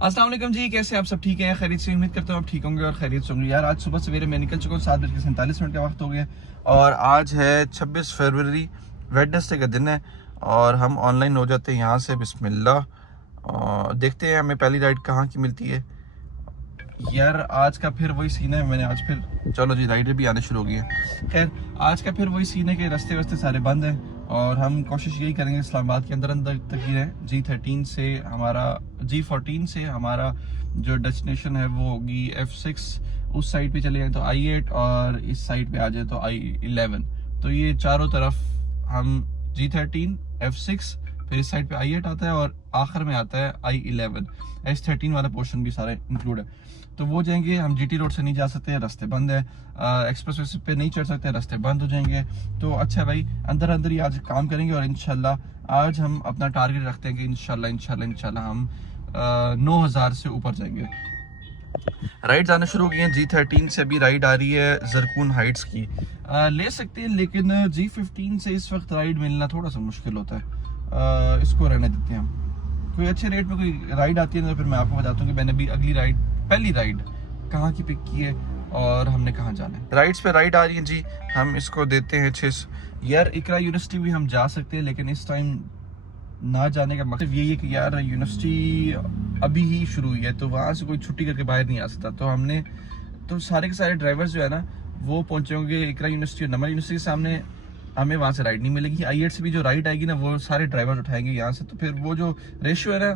अस्सलाम वालेकुम जी, कैसे आप सब ठीक हैं? खैरियत से? उम्मीद करता हूँ आप ठीक होंगे और खैरियत से होंगे। यार आज सुबह सवेरे मैं निकल चुका हूँ, 7:47 का वक्त हो गया और आज है 26 फरवरी, वेडनेसडे का दिन है और हम ऑनलाइन हो जाते हैं यहाँ से। बिस्मिल्लाह, और देखते हैं हमें पहली राइड कहाँ की मिलती है। यार आज का फिर वही सीन है, मैंने आज फिर चलो जी राइडें भी आने शुरू हो गई हैं। खैर आज का फिर वही सीन है कि रास्ते वास्ते सारे बंद हैं और हम कोशिश यही करेंगे इस्लामाबाद के अंदर अंदर तक ही रहें। G13 से हमारा G14 से हमारा जो डेस्टिनेशन है वो होगी F6, उस साइड पे चले जाएँ तो I8 और इस साइड पे आ जाए तो I11। तो ये चारों तरफ हम G13, F6, फिर इस साइड पे I8 आता है और आखिर में आता है I11। S13 वाला पोर्शन भी सारे इंक्लूड है। तो वो जाएंगे। हम GT रोड से नहीं जा सकते, रास्ते बंद है। एक्सप्रेस वे पे नहीं चढ़ सकते, रास्ते बंद हो जाएंगे। तो अच्छा भाई, अंदर अंदर ही आज काम करेंगे और इंशाल्लाह आज हम अपना टारगेट रखते हैं कि इंशाल्लाह हम 9000 से ऊपर जाएंगे। राइड्स आना शुरू हो गई हैं। G13 से भी राइड आ रही है जरकून हाइट्स की, ले सकते हैं, लेकिन G15 से इस वक्त राइड मिलना थोड़ा सा मुश्किल होता है। इसको रहने देते हैं हम। कोई अच्छे रेट में कोई राइड आती है तो फिर मैं आपको बताता हूँ कि मैंने भी अगली पहली राइड कहाँ की पिक की है और हमने कहाँ जाना है। राइड्स पे राइड आ रही है जी, हम इसको देते हैं 600। यार इकरा यूनिवर्सिटी भी हम जा सकते हैं, लेकिन इस टाइम ना जाने का मकसद यही है कि यार यूनिवर्सिटी अभी ही शुरू हुई है तो वहाँ से कोई छुट्टी करके बाहर नहीं आ सकता। तो सारे के सारे ड्राइवर्स जो है ना वो पहुंचे होंगे इकरा यूनिवर्सिटी और नमर यूनिवर्सिटी के सामने। हमें वहाँ से राइड नहीं मिलेगी। I8 से भी जो राइड आएगी ना वो सारे ड्राइवर्स उठाएंगे यहाँ से, तो फिर वो जो रेशियो है ना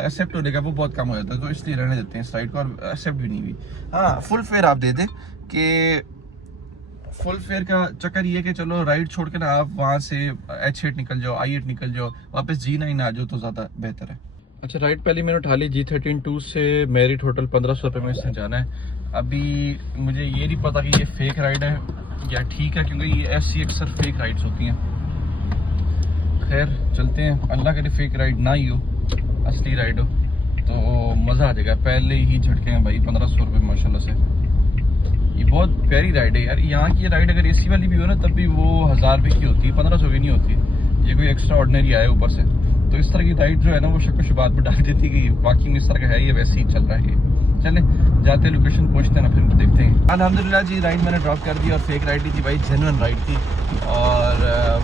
एक्सेप्ट होने का वो बहुत कम हो जाता है। तो इसलिए रहने देते हैं इस राइड को, और एक्सेप्ट भी नहीं हुई। हाँ, फुल फेयर आप दे दें कि फुल फेयर का चक्कर ये कि चलो राइड छोड़ के ना आप वहाँ से H8 निकल जाओ, I8 निकल जाओ, वापस G9 आ जाओ तो ज़्यादा बेहतर है। अच्छा, राइड पहले मैंने उठा ली G13-2 से। मेरी टोटल 1500 रुपये में इससे जाना है। अभी मुझे ये नहीं पता कि ये फेक राइड है या ठीक है, क्योंकि ये ऐसी अक्सर फेक राइड्स होती हैं। खैर चलते हैं, अल्लाह करे फेक राइड ना ही हो, असली राइड हो तो मज़ा आ जाएगा। पहले ही झटके हैं भाई 1500 रुपये माशाल्लाह से। ये बहुत प्यारी राइड है यार। यहाँ की राइड अगर AC वाली भी हो ना तब भी वो 1000 रुपये की होती है, 1500 की नहीं होती। ये कोई एक्स्ट्रा ऑर्डिनरी आया ऊपर से, तो इस तरह की राइड जो है ना वो शक शुबात पर डाल देती है कि बाकी में इस तरह का है, ये वैसे ही चल रहा है। चले जाते हैं, लोकेशन पहुँचते हैं ना, फिर देखते हैं। अल्हम्दुलिल्लाह जी राइड मैंने ड्रॉप कर दी और फेक राइड नहीं थी भाई, जेन्युइन राइड थी। और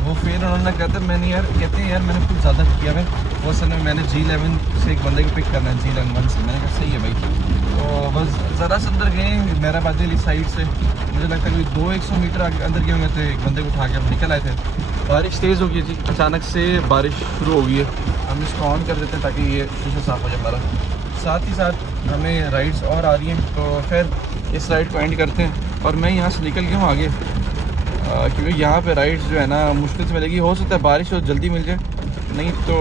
वो फिर उन्होंने कहते मैंने यार कहते हैं यार मैंने कुछ ज़्यादा किया है। वो असल में मैंने G11 से एक बंदे को पिक करना है, G11 से। मैंने कहा सही है भाई। तो बस ज़रा से अंदर गए मेहराबादी वाली साइड से, मुझे लगता है कोई 200 मीटर अंदर गए हुए थे। एक बंदे को उठा के हम निकल आए थे। बारिश तेज़ हो गई जी, अचानक से बारिश शुरू हो गई है। हम इसको ऑन कर देते हैं ताकि ये शीशा साफ हो जाए हमारा। साथ ही साथ हमें राइड्स और आ रही हैं, तो खैर इस राइड को एंड करते हैं। और मैं यहाँ से निकल गया हूँ आगे, क्योंकि यहाँ पे राइड्स जो है ना मुश्किल से मिलेगी। हो सकता है बारिश हो जल्दी मिल जाए, नहीं तो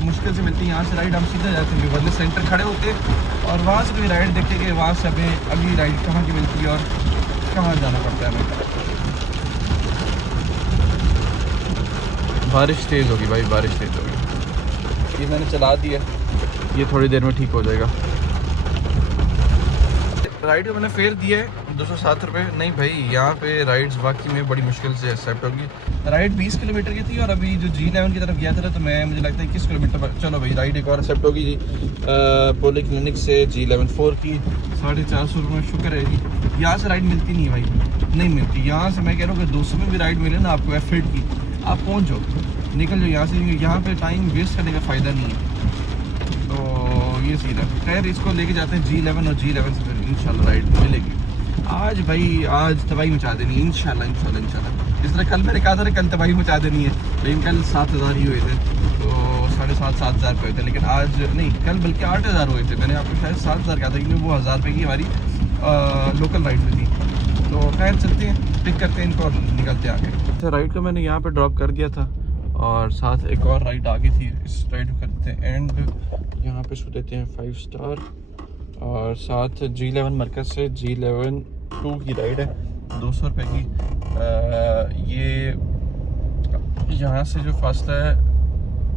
मुश्किल से मिलती है। यहाँ से राइड हम सीधे जाते हैं वर्ली सेंटर, खड़े होते हैं और वहाँ से कोई राइड देखते कि वहाँ से हमें अगली राइड कहाँ की मिलती है और कहाँ जाना पड़ता है हमें। बारिश तेज़ होगी भाई, बारिश तेज़ होगी। ये मैंने चला दिया, ये थोड़ी देर में ठीक हो जाएगा। राइड को मैंने फेयर दिया है 207 रुपये। नहीं भाई, यहाँ पे राइड्स वाकई में बड़ी मुश्किल से एक्सेप्ट होगी। राइड 20 किलोमीटर की थी और अभी जो G11 की तरफ गया था तो मैं मुझे लगता है 21 किलोमीटर पर। चलो भाई राइड एक और एक्सेप्ट होगी जी। पोली क्लिनिक से G11 4 की 450 रुपये में, शुक्र है जी। यहाँ से राइड मिलती नहीं है भाई, नहीं मिलती। यहाँ से मैं कह रहा हूँ कि 200 में भी राइड मिले ना आपको F8 की, आप पहुँच जाओ, निकल जाओ यहाँ से। यहाँ पर टाइम वेस्ट करने का फ़ायदा नहीं है। तो ये सीन है। खैर इसको लेके जाते हैं G11 और G11 से फिर इंशाल्लाह राइड मिलेगी। आज भाई आज तबाही मचा देनी है इंशाल्लाह। जिस तरह कल मैंने कहा था कल तबाही मचा देनी है, लेकिन कल 7000 ही हुए थे, तो 7,500 हुए थे। लेकिन आज नहीं, कल बल्कि 8000 हुए थे। मैंने आपको शायद 7000 कहा था क्योंकि वो 1000 रुपये की हमारी लोकल राइड में थी। तो खैर चलते हैं, पिक करते हैं इनको और निकलते हैं आगे। अच्छा, राइड को मैंने यहाँ पर ड्रॉप कर दिया था और साथ एक और राइड आगे थी। इस राइड को करते हैं एंड यहाँ पे इसको देते हैं 5 स्टार। और साथ G11 मरकज़ से G11-2 की राइड है 200 रुपये की। ये यहाँ से जो फासला है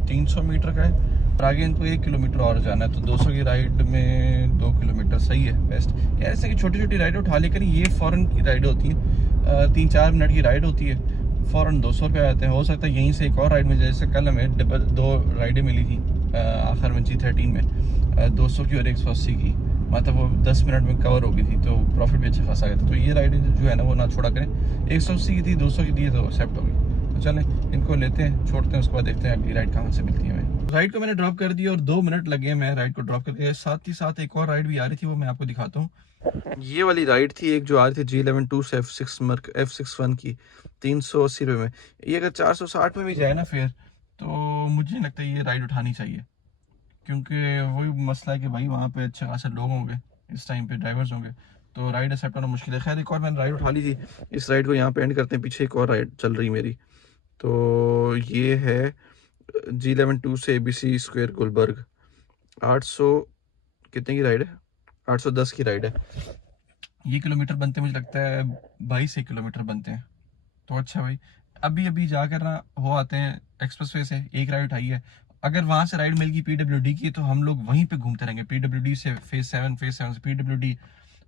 300 मीटर का है और आगे इनको 1 किलोमीटर और जाना है। तो 200 की राइड में 2 किलोमीटर सही है, बेस्ट। यार ऐसे कि छोटी छोटी राइड उठा, लेकर ये फ़ौरन की राइड होती है, 3-4 मिनट की राइड होती है, फ़ौरन 200 रुपये आते हैं। हो सकता है यहीं से एक और राइड मिल जाए। जैसे कल हमें 2 राइडें मिली थी आखिर में G13 में 200 की और 180 की, मतलब वो 10 मिनट में कवर हो गई थी, तो प्रॉफिट भी अच्छा खासा गया था। तो ये राइड जो है ना वो ना छोड़ा करें, 180 की थी, 200 की दी तो एक्सेप्ट हो गई। तो चलें इनको लेते हैं, छोड़ते हैं, उसके बाद देखते हैं अगली राइड कहाँ से मिलती है हमें। राइड को मैंने ड्रॉप कर दिया और 2 मिनट लगे मैं राइड को ड्रॉप करके। साथ ही साथ एक और राइड भी आ रही थी, वो मैं आपको दिखाता हूँ। ये वाली राइड थी एक जो आ रही थी G11 से F61 की 380 रुपये में। ये अगर 460 में भी जाए ना फिर, तो मुझे नहीं लगता ये राइड उठानी चाहिए, क्योंकि वही मसला है कि भाई वहाँ पे अच्छे खासे लोग होंगे, इस टाइम पे ड्राइवर्स होंगे, तो राइड एक्सेप्ट करना मुश्किल है। खैर एक और मैंने राइड उठा ली थी, इस राइड को यहाँ पे एंड करते हैं। पीछे एक और राइड चल रही मेरी, तो ये है G11 से ABC स्क्वायर गुलबर्ग। 800 कितने की राइड है, 810 की राइड है। ये किलोमीटर बनते हैं मुझे लगता है 22 किलोमीटर बनते हैं। तो अच्छा भाई, अभी अभी जाकर ना हो आते हैं एक्सप्रेसवे से, एक राइड उठाई है। अगर वहां से राइड मिल गई PWD की, तो हम लोग वहीं पे घूमते रहेंगे, PWD से फेज 7 से PWD,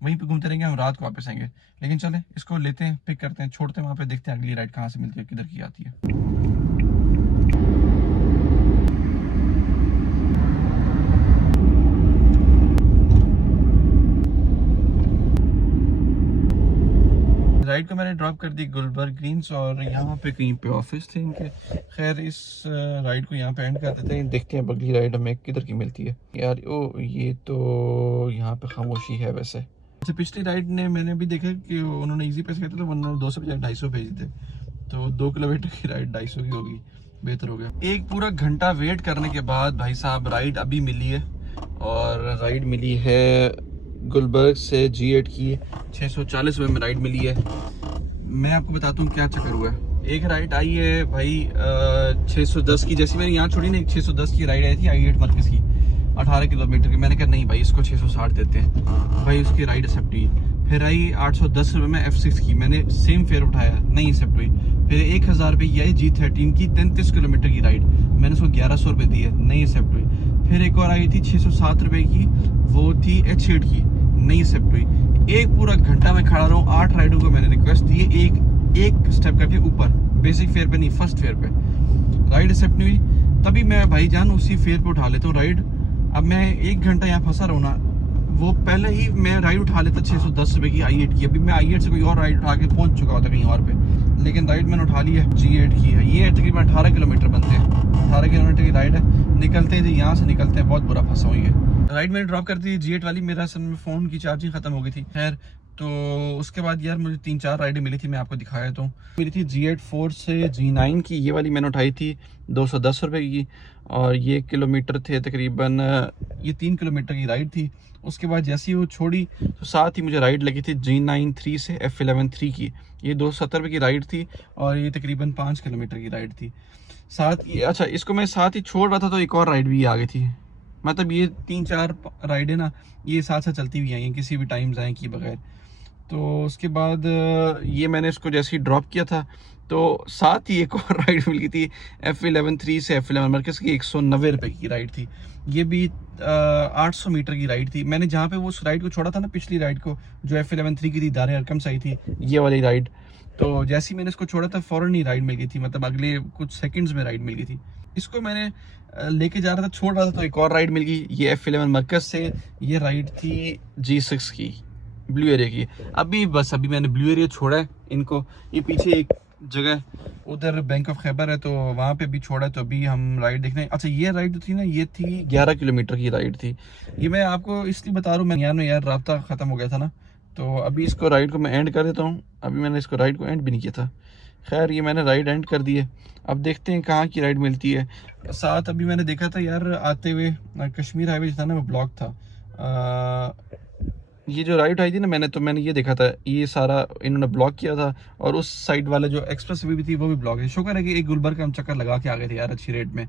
वहीं पे घूमते रहेंगे, हम रात को वापस आएंगे। लेकिन चले इसको लेते हैं, पिक करते हैं, छोड़ते हैं वहां पे, देखते हैं अगली राइड कहाँ से मिलती है, किधर की आती है। राइड को मैंने ड्रॉप कर दी गुलबर्ग ग्रीन्स, और यहाँ पे कहीं पे ऑफिस थे इनके। खैर इस राइड को यहाँ पे एंड कर देते हैं, देखते हैं अगली राइड हमें किधर की मिलती है। यार ओ ये तो यहाँ पे खामोशी है वैसे। अच्छा पिछली राइड ने मैंने भी देखा कि उन्होंने इजी पैसे कहते थे, वरना 200 बजाय 250 भेजे थे, तो 2 किलोमीटर की राइड 250 की होगी, बेहतर हो गया। एक पूरा घंटा वेट करने के बाद भाई साहब राइड अभी मिली है, और राइड मिली है गुलबर्ग से G8 की 640 रुपये में राइड मिली है। मैं आपको बताता हूँ क्या चक्कर हुआ है। एक राइड आई है भाई 610 की, जैसे मैंने यहाँ छोड़ी ना, एक 610 की राइड आई थी I8 मर्कज की 18 किलोमीटर की। मैंने कहा नहीं भाई इसको 660 देते हैं, भाई उसकी राइड एक्सेप्ट हुई। फिर आई 810 रुपये में F6 की, मैंने सेम फेयर उठाया, नहीं एक्सेप्ट हुई। फिर 1000 रुपये की आई G13 की 33 किलोमीटर की राइड, मैंने उसको 1100 रुपये दिए, नहीं एक्सेप्ट हुई। फिर एक और आई थी 607 रुपये की, वो थी H8 की, नहीं एक्सेप्ट हुई। एक पूरा घंटा मैं खड़ा रहा हूँ, 8 राइडों को मैंने रिक्वेस्ट दी, एक स्टेप करके ऊपर, बेसिक फेयर पे नहीं, फर्स्ट फेयर पे। राइड एक्सेप्ट नहीं हुई, तभी मैं भाईजान उसी फेयर पे उठा लेता हूँ राइड। अब मैं 1 घंटा यहाँ फंसा रहा हूँ ना, वो पहले ही मैं राइड उठा लेता 610 रुपये की I8 की। अभी मैं I8 से कोई और राइड उठा के पहुँच चुका होता कहीं और पे, लेकिन राइड मैंने उठा ली है G8 की है। ये तकरीबन 18 किलोमीटर बनते हैं, 18 किलोमीटर की राइड है। निकलते हैं जी, यहाँ से निकलते हैं, बहुत बुरा फंसा हुई है। राइड मैंने ड्रॉप कर दी G8 वाली, मेरा असल में फ़ोन की चार्जिंग ख़त्म हो गई थी। खैर तो उसके बाद यार मुझे 3-4 राइडें मिली थी, मैं आपको दिखाया तो मिली थी G8 4 से G9 की। ये वाली मैंने उठाई थी 210 रुपये की, और ये किलोमीटर थे तकरीबन, ये 3 किलोमीटर की राइड थी। उसके बाद जैसे ही वो छोड़ी तो साथ ही मुझे राइड लगी थी G9 3 से F11 3 की, ये 270 रुपये की राइड थी, और ये तकरीबन 5 किलोमीटर की राइड थी। साथ ही अच्छा इसको मैं साथ ही छोड़ रहा था तो एक और राइड भी आ गई थी। मतलब ये 3-4 राइडें ना ये साथ साथ चलती हुई आई, किसी भी टाइम जाए किए बगैर। तो उसके बाद ये मैंने इसको जैसे ही ड्रॉप किया था, तो साथ ही एक और राइड मिल गई थी F11 3 से F11 मरकज़ की, 190 रुपये की राइड थी। ये भी 800 मीटर की राइड थी। मैंने जहाँ पे वो उस राइड को छोड़ा था ना, पिछली राइड को जो F11 3 की थी, दारे अरकम से आई थी ये वाली राइड, तो जैसे ही मैंने इसको छोड़ा था फ़ौरन ही राइड मिल गई थी, मतलब अगले कुछ सेकंड्स में राइड मिल गई थी। इसको मैंने लेके जा रहा था, छोड़ रहा था, तो एक और राइड मिल गई, ये F11 मरकज़ से। ये राइड थी G6 की, ब्लू एरिया की। अभी मैंने ब्लू एरिया छोड़ा है इनको, ये पीछे एक जगह उधर बैंक ऑफ खैबर है, तो वहाँ पे भी छोड़ा है। तो अभी हम राइड देखने। अच्छा ये राइड जो थी ना, ये थी 11 किलोमीटर की राइड थी। ये मैं आपको इसलिए बता रहा हूँ, मैं यार राब्ता ख़त्म हो गया था ना, तो अभी इसको राइड को मैं एंड कर देता हूँ। अभी मैंने इसको राइड को एंड भी नहीं किया था। खैर ये मैंने राइड एंड कर दी है, अब देखते हैं कहाँ की राइड मिलती है। साथ अभी मैंने देखा था यार आते हुए कश्मीर हाईवे था ना, वो ब्लॉक था। ये जो राइड आई थी ना मैंने ये देखा था, ये सारा इन्होंने ब्लॉक किया था, और उस साइड वाला जो एक्सप्रेस वे भी थी वो भी ब्लॉक है। शुक्र है कि एक गुलबर्ग का हम चक्कर लगा के आ गए थे यार अच्छी रेट में।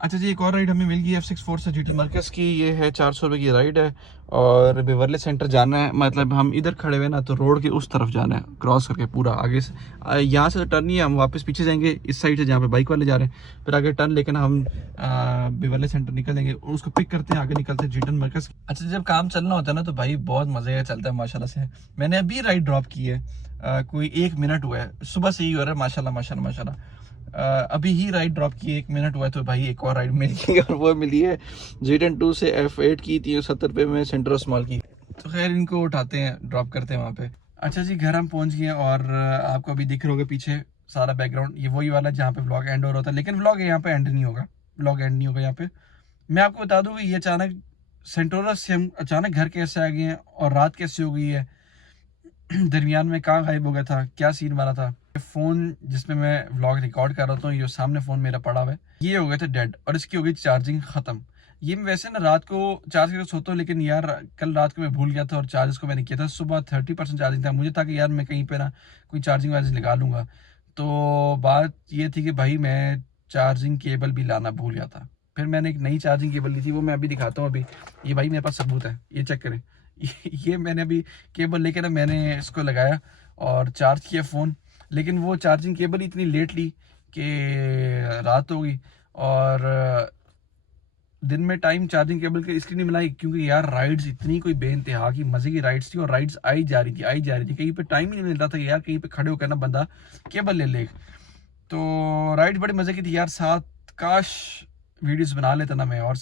अच्छा जी एक और राइड हमें मिल गई F64 से GT मरकज़ की, ये है 400 रुपये की राइड है, और बेवरले सेंटर जाना है। मतलब हम इधर खड़े हुए ना, तो रोड के उस तरफ जाना है, क्रॉस करके पूरा आगे से। यहाँ से तो टर्न नहीं है, हम वापस पीछे जाएंगे इस साइड से जहाँ पे बाइक वाले जा रहे हैं, फिर आगे टर्न लेकर ना हम बेवरले सेंटर निकलेंगे, उसको पिक करते हैं, आगे निकलते हैं GT मरकज़। अच्छा जब काम चलना होता है ना, तो भाई बहुत मज़े का चलता है माशाल्लाह से। मैंने अभी राइड ड्रॉप की है, कोई 1 मिनट हुआ है, सुबह से ही हो रहा है माशाल्लाह माशाल्लाह माशाल्लाह। अभी ही राइड ड्रॉप की 1 मिनट हुआ है तो भाई एक और राइड मिल गई और वो मिली है G10 2 से F8 की 370 रुपये में सेंट्रो स्मॉल की। तो खैर इनको उठाते हैं, ड्रॉप करते हैं वहाँ पे। अच्छा जी, घर हम पहुँच गए हैं और आपको अभी दिख रहा होगा पीछे सारा बैकग्राउंड, ये वही वाला जहाँ पे व्लॉग एंड हो रहा था, लेकिन व्लॉग यहाँ पे एंड नहीं होगा, व्लॉग एंड नहीं होगा यहाँ पे। मैं आपको बता दूँ कि ये अचानक सेंटोरस से हम अचानक घर कैसे आ गए हैं और रात कैसे हो गई है, दरमियान में कहाँ गायब हो गया था, क्या सीन बना था। फोन जिसमें मैं व्लॉग रिकॉर्ड कर रहा था, ये सामने फोन मेरा पड़ा हुआ है, ये हो गए थे डेड और इसकी हो गई चार्जिंग खत्म। ये मैं वैसे ना रात को चार्ज करके सोता हूँ, लेकिन यार कल रात को मैं भूल गया था और चार्ज को मैंने किया था। सुबह 30% चार्जिंग था, मुझे था कि यार मैं कहीं पे ना कोई चार्जिंग वार्जिंग लगा लूंगा। तो बात ये थी कि भाई मैं चार्जिंग केबल भी लाना भूल गया था। फिर मैंने एक नई चार्जिंग केबल ली थी, वो मैं अभी दिखाता हूँ। अभी ये भाई मेरे पास सबूत है, ये चेक करें। ये मैंने अभी केबल लेके ना मैंने इसको लगाया और चार्ज किया फ़ोन, लेकिन वो चार्जिंग केबल इतनी लेट ली कि रात हो गई। और दिन में टाइम चार्जिंग केबल के इसलिए नहीं मिलाई क्योंकि यार राइड्स इतनी कोई बेइंतहा की मजे की राइड्स थी और राइड्स आई जा रही थी, कहीं पे टाइम ही नहीं मिल रहा था कि यार कहीं पे खड़े होकर ना बंदा केबल ले ले। तो राइड बड़े मजे की थी यार, साथ काश वीडियोस बना लेता ना मैं, और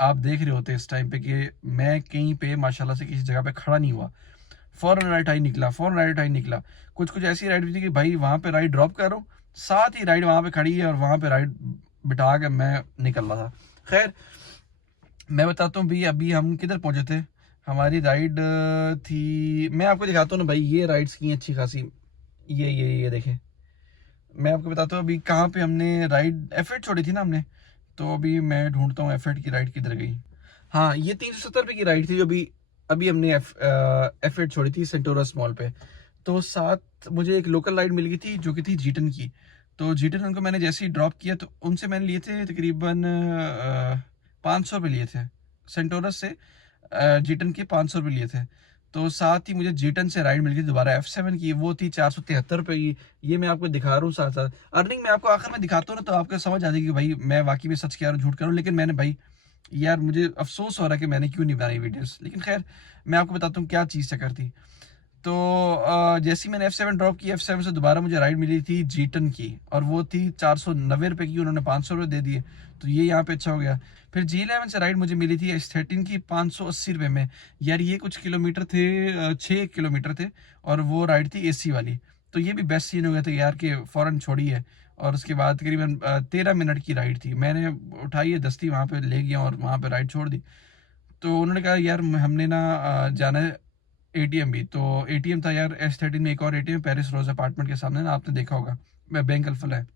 आप देख रहे होते इस टाइम पे कि मैं कहीं पे माशाल्लाह से किसी जगह पे खड़ा नहीं हुआ, फौरन राइट आई निकला, फौरन राइट आई निकला। कुछ कुछ ऐसी राइड भी थी कि भाई वहां पे राइड ड्रॉप कर रहा हूँ, साथ ही राइड वहां पे खड़ी है और वहां पे राइड बिठा के मैं निकल रहा था। खैर मैं बताता हूँ भाई अभी हम किधर पहुंचे थे। हमारी राइड थी, मैं आपको दिखाता हूँ ना भाई, ये राइड्स की अच्छी खासी, ये देखें। मैं आपको बताता हूँ अभी कहाँ पे हमने राइड F8 छोड़ी थी ना हमने। तो अभी मैं ढूंढता हूँ F8 की राइड किधर गई। हाँ, ये 370 रुपये की राइड थी जो अभी अभी हमने F8 छोड़ी थी सेंटोरस मॉल पे। तो साथ मुझे एक लोकल राइड मिल गई थी जो कि थी G10 की। तो G10 उनको मैंने जैसे ही ड्रॉप किया तो उनसे मैंने लिए थे तकरीबन 500 रुपये लिए थे, सेंटोरस से G10 के 500 रुपये लिए थे। तो साथ ही मुझे G10 से राइड मिल गई दोबारा F7 की, वो थी 473 रुपये की। ये मैं आपको दिखा रहा हूँ साथ साथ अर्निंग मैं आपको आखिर में दिखाता हूँ ना, तो आपको समझ आ जाएगी कि भाई मैं वाकई में सच कह रहा हूँ झूठ कर रहा हूँ। लेकिन मैंने भाई यार मुझे अफसोस हो रहा है कि मैंने क्यों नहीं बनाई वीडियोस, लेकिन खैर मैं आपको बताता हूँ क्या चीज़ चक्कर थी। तो जैसे ही मैंने F7 ड्रॉप की, F7 से दोबारा मुझे राइड मिली थी G10 की और वो थी 490 रुपये की, उन्होंने 500 रुपये दे दिए। तो ये यहाँ पे अच्छा हो गया। फिर G11 से राइड मुझे मिली थी S13 की 580 रुपये में। यार ये कुछ किलोमीटर थे, 6 किलोमीटर थे और वो राइड थी AC वाली। तो ये भी बेस्ट सीन हो गया था यार कि फ़ौरन छोड़ी है। और उसके बाद तकरीबन 13 मिनट की राइड थी, मैंने उठाई है दस्ती वहाँ पे ले गया और वहाँ पे राइड छोड़ दी। तो उन्होंने कहा यार हमने ना जाना है ATM भी। तो ATM था यार S13 में, एक और ATM पेरिस रोज अपार्टमेंट के सामने ना, आपने देखा होगा, बैंक अल्फल है,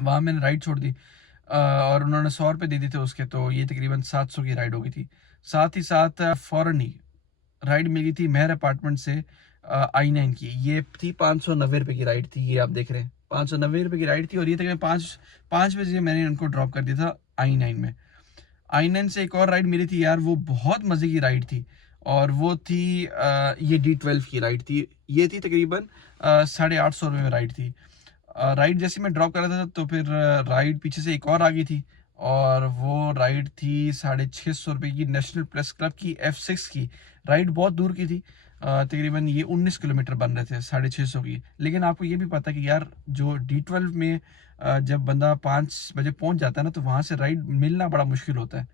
वहाँ मैंने राइड छोड़ दी। और उन्होंने 100 रुपये दे दिए थे उसके, तो ये तकरीबन 700 की राइड हो गई थी। साथ ही साथ फ़ौरन ही राइड मिली थी मेहर अपार्टमेंट से I9 की, ये थी 590 रुपये की राइड थी। ये आप देख रहे हैं 590 रुपये की राइड थी और ये तकरीबन 5 बजे मैंने उनको ड्रॉप कर दिया था I9 में। I9 से एक और राइड मिली थी यार, वो बहुत मज़े की राइड थी और वो थी ये D12 की राइड थी। ये थी तकरीबन 850 रुपये में राइड थी। राइड जैसे मैं ड्रॉप कर रहा था तो फिर राइड पीछे से एक और आ गई थी और वो राइड थी 650 रुपये की, नेशनल प्रेस क्लब की F6 की। राइड बहुत दूर की थी, तकरीबन ये 19 किलोमीटर बन रहे थे 650 की। लेकिन आपको ये भी पता है कि यार जो D12 में जब बंदा 5 बजे पहुंच जाता है ना, तो वहाँ से राइड मिलना बड़ा मुश्किल होता है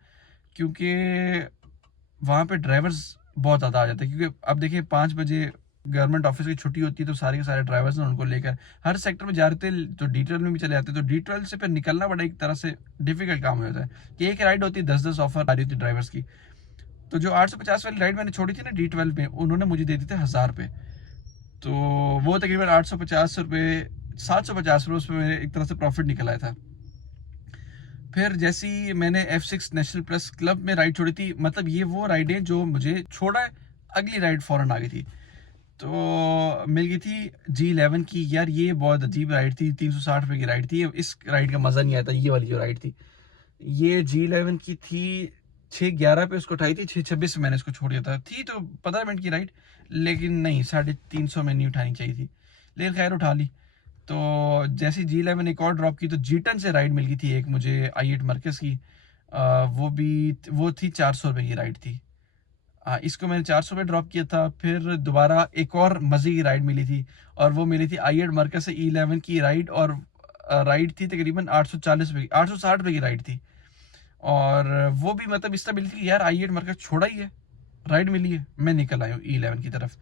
क्योंकि वहाँ पे ड्राइवर्स बहुत ज़्यादा आ जाते हैं। क्योंकि अब देखिए 5 बजे गवर्नमेंट ऑफिस की छुट्टी होती है, तो सारे के सारे ड्राइवर्स ना उनको लेकर हर सेक्टर में जा रहे थे, तो D12 में भी चले जाते हैं। तो D12 से फिर निकलना बड़ा एक तरह से डिफिकल्ट काम हो जाता है कि एक राइड होती है 10-10 ऑफर आ रही थी ड्राइवर्स की। तो जो 850 वाली राइड मैंने छोड़ी थी ना D12 में, उन्होंने मुझे दे दिए थे 1000 रुपये। तो वो तकरीबन 850 रुपये, 750 रुपये उसमें एक तरह से प्रॉफिट निकल आया था। फिर जैसी मैंने F6 नेशनल प्रेस क्लब में राइड छोड़ी थी, मतलब ये वो राइडें जो मुझे छोड़ा है, अगली राइड फौरन आ गई थी। तो मिल गई थी G11 की। यार ये बहुत अजीब राइड थी, 360 रुपये की राइड थी। इस राइड का मज़ा नहीं आया था, ये वाली जो राइड थी ये G11 की थी। 611 पे उसको उठाई थी, 626 में मैंने इसको छोड़ दिया था। थी तो 15 मिनट की राइड, लेकिन नहीं 350 में नहीं उठानी चाहिए थी, लेकिन खैर उठा ली। तो जैसे G11 एक और ड्रॉप की तो G10 से राइड मिल गई थी एक मुझे I8 मरकज़ की। वो थी 400 रुपये की राइड थी। इसको मैंने 400 रुपये ड्रॉप किया था। फिर दोबारा एक और मज़े की राइड मिली थी और वो मिली थी I8 मरकज़ से E11 की राइड, और राइड थी तकरीबन 840 रुपये की, 860 रुपये की राइड थी। और वो भी मतलब इस तरह मिली थी कि यार i8 मार्केट छोड़ा ही है, राइड मिली है। मैं निकल आया हूँ E11 की तरफ।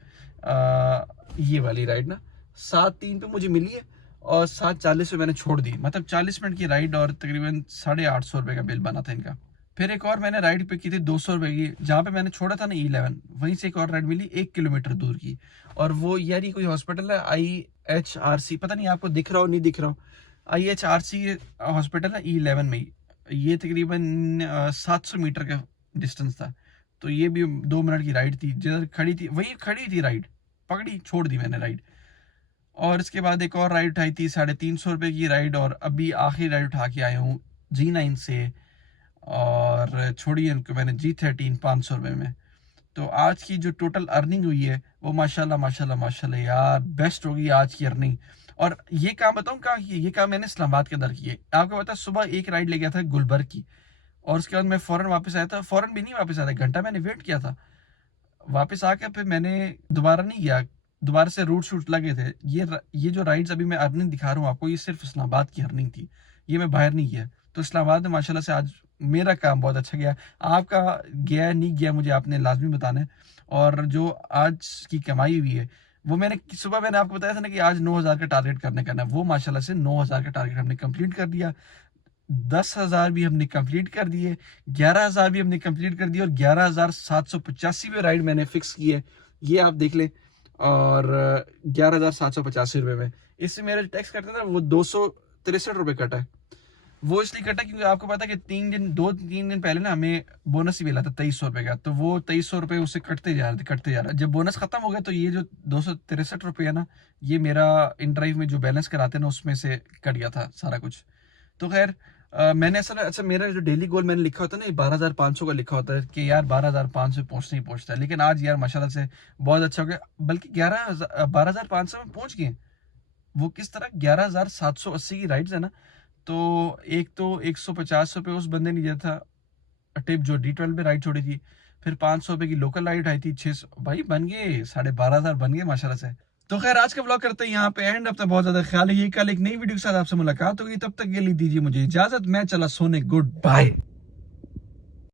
ये वाली राइड ना 7:03 पे मुझे मिली है और 7:40 पे मैंने छोड़ दी, मतलब 40 मिनट की राइड और तकरीबन 850 रुपये का बिल बना था इनका। फिर एक और मैंने राइड पे की थी 200 रुपये की, जहाँ पे मैंने छोड़ा था ना E11, वहीं से एक और राइड मिली 1 किलोमीटर दूर की। और वो यार ये कोई हॉस्पिटल है IHRC, पता नहीं आपको दिख रहा हो नहीं दिख रहा हो, IHRC हॉस्पिटल है E11 में ही। ये तकरीबन 700 मीटर का डिस्टेंस था। तो ये भी 2 मिनट की राइड थी, जिधर खड़ी थी वहीं खड़ी थी राइड, पकड़ी छोड़ दी मैंने राइड। और इसके बाद एक और राइड उठाई थी 350 रुपये की राइड, और अभी आखिरी राइड उठा के आया हूँ G9 से, और छोड़ी है उनको मैंने G13 500 रुपये में। तो आज की जो टोटल अर्निंग हुई है वो माशाल्लाह माशाल्लाह माशाल्लाह यार बेस्ट होगी आज की अर्निंग। और ये काम बताऊँ कहाँ की है? ये काम मैंने इस्लामाबाद के अंदर किया है। आपको पता है सुबह एक राइड ले गया था गुलबर्ग की, और उसके बाद मैं फ़ौरन वापस आया था, फ़ौरन भी नहीं वापस आया था, घंटा मैंने वेट किया था। वापस आके फिर मैंने दोबारा नहीं गया, दोबारा से रूट शूट लगे थे। ये जो राइड्स अभी मैं अर्निंग दिखा रहा हूँ आपको, ये सिर्फ इस्लामाबाद की अर्निंग थी, ये मैं बाहर नहीं किया। तो इस्लामाबाद में माशाल्लाह से आज मेरा काम बहुत अच्छा गया। आपका गया नहीं गया मुझे आपने लाजमी बताना है। और जो आज की कमाई हुई है वो सुबह मैंने आपको बताया था ना कि आज 9,000 का टारगेट करना है, वो माशाल्लाह से 9,000 का टारगेट हमने कंप्लीट कर दिया। 10,000 भी हमने कंप्लीट कर दिए, 11,000 भी हमने कंप्लीट कर दिए, और 11,785 पे राइड मैंने फिक्स की है, ये आप देख लें। और 11,785 रुपये में इससे मेरा टैक्स करते ना वो 263 रुपये कटा है। वो इसलिए कटा क्योंकि आपको पता है कि 2-3 दिन पहले ना हमें बोनस ही मिला था 2300 रुपये का, तो वो 2300 रुपये उससे कटते जा रहा है। जब बोनस खत्म हो गया तो ये जो 263 रुपये है ना, ये मेरा इन ड्राइव में जो बैलेंस कराते हैं ना उसमें से कट गया था सारा कुछ। तो खैर मैंने अच्छा मेरा जो डेली गोल मैंने लिखा होता है ना, ये 12,500 का लिखा होता है कि यार 12,500 पहुंचना ही पहुंचता है, लेकिन आज यार माशाल्लाह से बहुत अच्छा हो गया, बल्कि 12,500 में पहुंच गए। वो किस तरह 11,780 की राइड्स है ना, तो 150 रुपये उस बंदे ने दिया था टिप जो D12 पे राइड छोड़ी थी, फिर 500 रुपये की लोकल राइड आई थी, 600, भाई बन गए 12,500 बन गए माशाल्लाह से। तो खैर आज का व्लॉग करते हैं यहाँ पे एंड। अब तक बहुत ज्यादा ख्याल है, कल एक नई वीडियो के साथ आपसे मुलाकात होगी, तब तक के लिए दीजिए मुझे इजाजत, मैं चला सोने, गुड बाय।